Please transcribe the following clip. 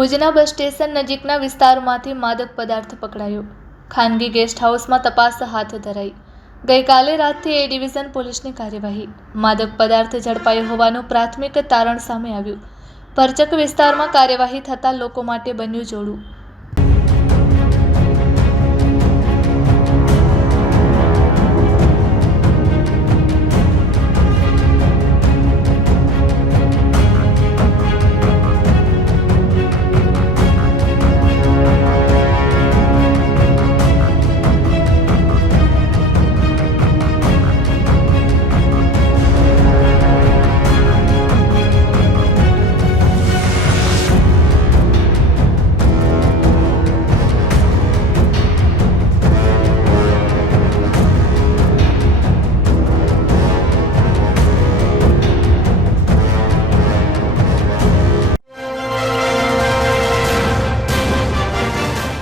ભુજના bus station નજીકના વિસ્તારમાંથી માદક પદાર્થ પકડાયો। ખાનગી ગેસ્ટ હાઉસમાં તપાસ હાથ ધરાઈ। ગઈકાલે રાતથી એ ડિવિઝન પોલીસની કાર્યવાહી। માદક પદાર્થ ઝડપાયો હોવાનું પ્રાથમિક તારણ સામે આવ્યું। પરચક વિસ્તારમાં કાર્યવાહી થતાં લોકો માટે બન્યું જોડું।